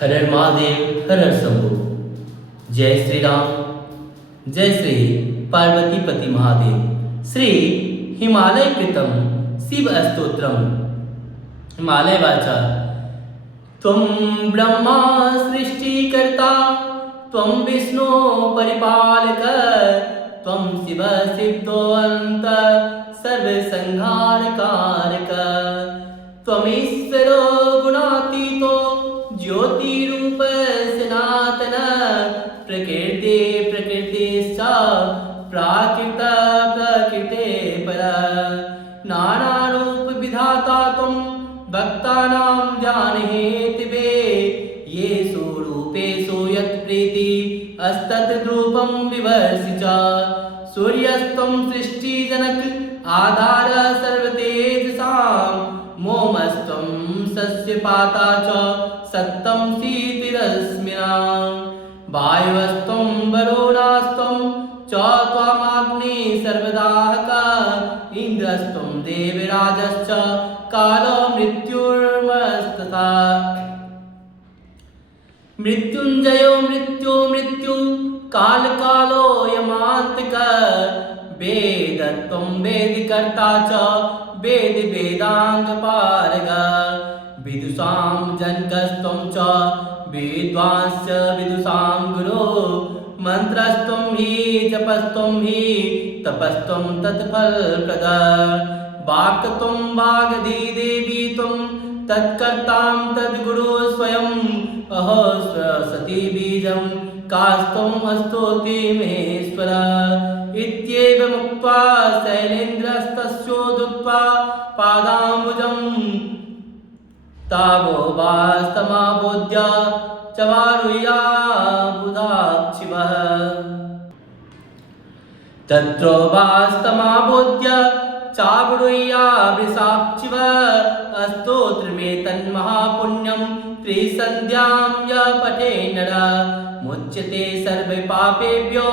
हर हर महादेव, हर हर शंभु। जय श्री राम, जय श्री पार्वती पति महादेव। श्री हिमालय कृतम शिव स्तोत्रम। हिमालय वाचा त्वं ब्रह्मा सृष्टिकर्ता, त्वं विष्णु परिपालक, त्वं शिव सिद्धोऽन्त सर्वसंहारकारक, त्वमीश्वरो गुणातीतो ज्योतिरूप सनातन, प्रकृति प्रकृतिश्च प्राकृत प्रकृते पर, नानारूप विधाता त्वं भक्तानां ध्यानहेतवे, येषु रूपेषु यत्प्रीति अस्तद्रूपं विवर्षि च, सूर्यस्त्वं सृष्टिजनक आधार सर्वतेजसां, मोमस्त्वं सस्यपाता च सत्तं शीतिरश्मिनां, वायुस्त्वं वरुणस्त्वं च त्वमग्निः सर्वदाहकः, इन्द्रस्त्वं देवराजश्च कालो मृत्युर्मस्तथा, मृत्युंजयो मृत्यु कालो यमांतकः, वेदत्वं वेदकर्ता च वेद वेदांगपारगः, विदुषां जनकस्त्वं च विद्वांश्च विदुषां गुरो, मन्त्रस्त्वं हि जपस्त्वं हि तपस्त्वं तत्फलप्रदः, वाक्त्वं वागधिदेवी त्वं तत्कर्तां तद्गुरु स्वयं, अहो सरस्वती बीजं कास्त्वं स्तोति महेश्वर, इत्येवमुक्त्वा शैलेन्द्रस्तस्योद्धृत्वा पादाम्बुजं, तावो वास्तमाबोध्य चवारुह्या बुधाक्षिवः, तत्रो वास्तमाबोध्य चावरुह्या वृषाक्षिवः, स्तोत्रमेतन्महापुण्यं त्रिसन्ध्यां य पठे नरः, मुच्यते सर्वपापेभ्यो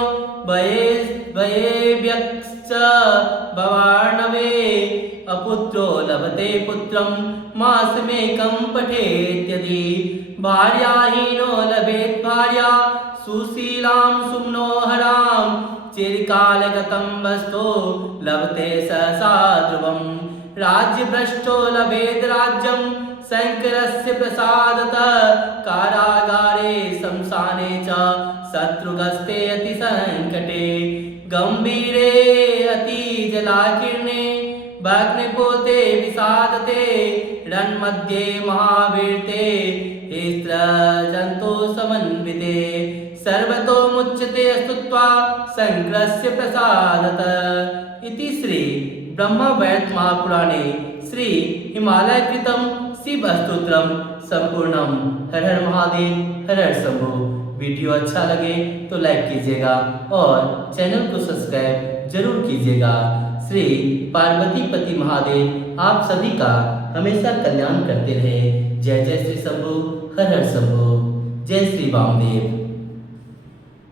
भयेभ्यश्च भवार्णवे, अपुत्रो लभते पुत्रं मासमेकं पठेत्यदि, भार्याहीनो लभेत् भार्या सुशीलां सुमनोहरां, चिरकालगतं वस्तु लभते सहसा ध्रुवं, राज्यभ्रष्टो लभेत् राज्यं शङ्करस्य प्रसादतः, कारागारे शमशाने च शत्रुगस्ते अतिसङ्कटे, गम्भीरे अतिजलाकीर्णे भग्नपोते विषादते, रण्मध्ये महावीर्ते स्त्रजन्तो समन्विते, सर्वतो मुच्यते स्तुत्वा शङ्करस्य प्रसादतः। इति श्री ब्रह्मवैवर्त महापुराणे श्री हिमालय कृतं शिव स्तोत्रम संपूर्णम। हर हर महादेव, हर हर शंभु। वीडियो अच्छा लगे तो लाइक कीजिएगा और चैनल को सब्सक्राइब जरूर कीजिएगा। श्री पार्वती पति महादेव आप सभी का हमेशा कल्याण करते रहे। जय जय श्री शंभु, हर हर शंभु। जय श्री वामदेव।